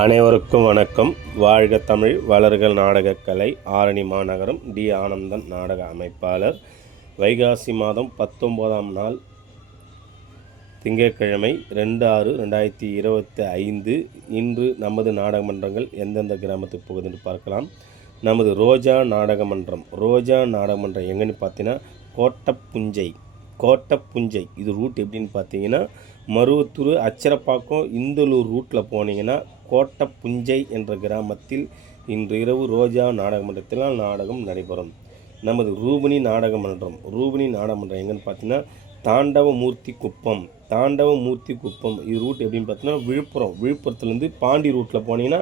அனைவருக்கும் வணக்கம். வாழ்க தமிழ் வளர்கள் நாடகக்கலை ஆரணி மாநகரம் டி ஆனந்தன் நாடக அமைப்பாளர். வைகாசி மாதம் பத்தொம்போதாம் நாள் திங்கட்கிழமை ரெண்டு ஆறு ரெண்டாயிரத்தி இருபத்தி ஐந்து. இன்று நமது நாடக மன்றங்கள் எந்தெந்த கிராமத்துக்கு போகுதுன்னு பார்க்கலாம். நமது ரோஜா நாடக மன்றம். ரோஜா நாடக மன்றம் எங்கன்னு பார்த்தீங்கன்னா கோட்டப்புஞ்சை. கோட்டப்புஞ்சை இது ரூட் எப்படின்னு பார்த்தீங்கன்னா மருவத்தூர் அச்சரப்பாக்கம் இந்தலூர் ரூட்டில் போனீங்கன்னா கோட்டப்புஞ்சை என்ற கிராமத்தில் இன்று இரவு ரோஜா நாடக மன்றத்தில் நாடகம் நடைபெறும். நமது ரூபினி நாடக மன்றம் ரூபினி நாடக மன்றம் எங்கன்னு பார்த்தீங்கன்னா தாண்டவமூர்த்தி குப்பம் தாண்டவமூர்த்தி குப்பம் இது ரூட் எப்படின்னு பார்த்தீங்கன்னா விழுப்புரம். விழுப்புரத்துலேருந்து பாண்டி ரூட்டில் போனீங்கன்னா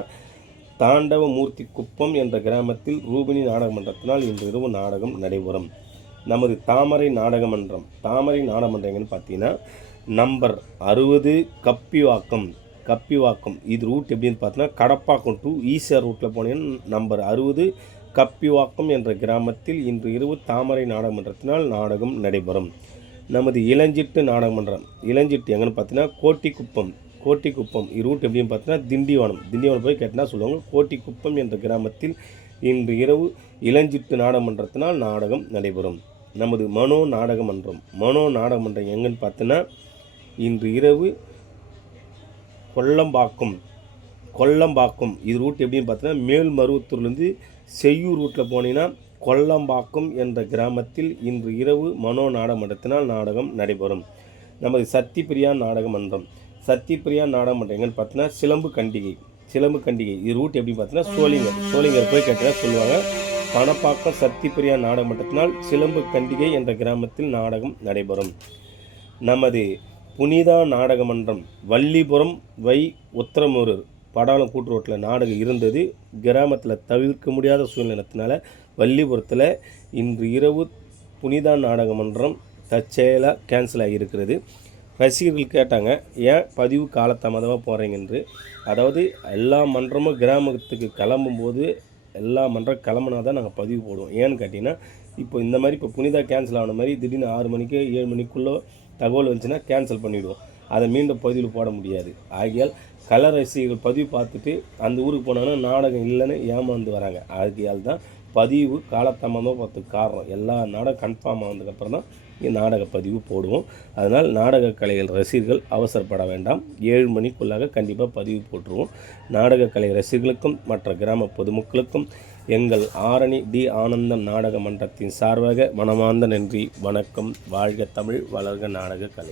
தாண்டவமூர்த்தி குப்பம் என்ற கிராமத்தில் ரூபினி நாடக மன்றத்தினால் இன்று இரவு நாடகம் நடைபெறும். நமது தாமரை நாடகமன்றம். தாமரை நாடகமன்றங்கன்னு பார்த்தீங்கன்னா நம்பர் அறுபது கப்பிவாக்கம். கப்பிவாக்கம். இது ரூட் எப்படின்னு பார்த்தீங்கன்னா கடப்பாக்கம் டு ஈசிஆர் ரூட்டில் போனீங்கன்னா நம்பர் அறுபது கப்பிவாக்கம் என்ற கிராமத்தில் இன்று இரவு தாமரை நாடகமன்றத்தினால் நாடகம் நடைபெறும். நமது இளஞ்சிட்டு நாடகமன்றம். இளஞ்சிட்டு எங்கன்னு பார்த்தீங்கன்னா கோட்டிக்குப்பம். கோட்டிக்குப்பம். இது ரூட் எப்படின்னு பார்த்தீங்கன்னா திண்டிவனம். திண்டிவனம் போய் கேட்டால் சொல்லுவாங்க கோட்டிக்குப்பம் என்ற கிராமத்தில் இன்று இரவு இளஞ்சிட்டு நாடகமன்றத்தினால் நாடகம் நடைபெறும். நமது மனோ நாடக மன்றம் மனோ நாடக மன்றம் எங்கன்னு பார்த்தோன்னா இன்று இரவு கொல்லம்பாக்கம் கொல்லம்பாக்கம். இது ரூட் எப்படின்னு பார்த்தீங்கன்னா மேல்மருவத்தூர்லேருந்து செய்யூர் ரூட்டில் போனீங்கன்னா கொல்லம்பாக்கம் என்ற கிராமத்தில் இன்று இரவு மனோ நாடக மன்றத்தினால் நாடகம் நடைபெறும். நமது சக்திப்பிரியா நாடக மன்றம் சக்திப்பிரியா நாடக மன்றம் எங்கன்னு பார்த்தீங்கன்னா சிலம்பு கண்டிகை. சிலம்பு கண்டிகை. இது ரூட் எப்படி பார்த்தீங்கன்னா சோளிங்கர் சோளிங்கர் போய் கேட்டால் சொல்லுவாங்க. பணப்பாக்க சக்திப்பிரியா நாடக மன்றத்தினால் சிலம்பு கண்டிகை என்ற கிராமத்தில் நாடகம் நடைபெறும். நமது புனிதா நாடக மன்றம் வள்ளிபுரம் வை உத்தரமூரூர் படாலம் கூட்டு ரோட்டில் நாடகம் இருந்தது. கிராமத்தில் தவிர்க்க முடியாத சூழ்நிலத்தினால வள்ளிபுரத்தில் இன்று இரவு புனிதா நாடக மன்றம் தற்செயலாக கேன்சல் ஆகியிருக்கிறது. ரசிகர்கள் கேட்டாங்க ஏன் பதிவு காலதாமதமாக போகிறீங்கன்று அதாவது எல்லா மன்றமும் கிராமத்துக்கு கிளம்பும்போது எல்லா மன்றம் கிளம்புனா தான் நாங்கள் பதிவு போடுவோம். ஏன்னு கேட்டிங்கன்னா இப்போ இந்த மாதிரி இப்போ புனிதா கேன்சல் ஆன மாதிரி திடீர்னு ஆறு மணிக்கு ஏழு மணிக்குள்ளே தகவல் வந்துச்சுன்னா கேன்சல் பண்ணிவிடுவோம் அதை மீண்டும் பதிவில் போட முடியாது. ஆகையால் கல ரசிகர்கள் பதிவு பார்த்துட்டு அந்த ஊருக்கு போனாங்கன்னா நாடகம் இல்லைன்னு ஏமாந்து வராங்க. ஆகையால் தான் பதிவு காலதாமதமாக பார்த்துக்கு காரணம். எல்லா நாடகம் கன்ஃபார்ம் ஆனதுக்கப்புறம் தான் நாடக பதிவு போடுவோம். அதனால் நாடக கலைகள் ரசிகர்கள் அவசரப்பட வேண்டாம். ஏழு மணிக்குள்ளாக கண்டிப்பாக பதிவு போட்டுருவோம். நாடக கலை ரசிகர்களுக்கும் மற்ற கிராம பொதுமக்களுக்கும் எங்கள் ஆரணி டி ஆனந்தம் நாடக மன்றத்தின் சார்பாக மனமார்ந்த நன்றி வணக்கம் வாழ்க தமிழ் வளர்க நாடக கலை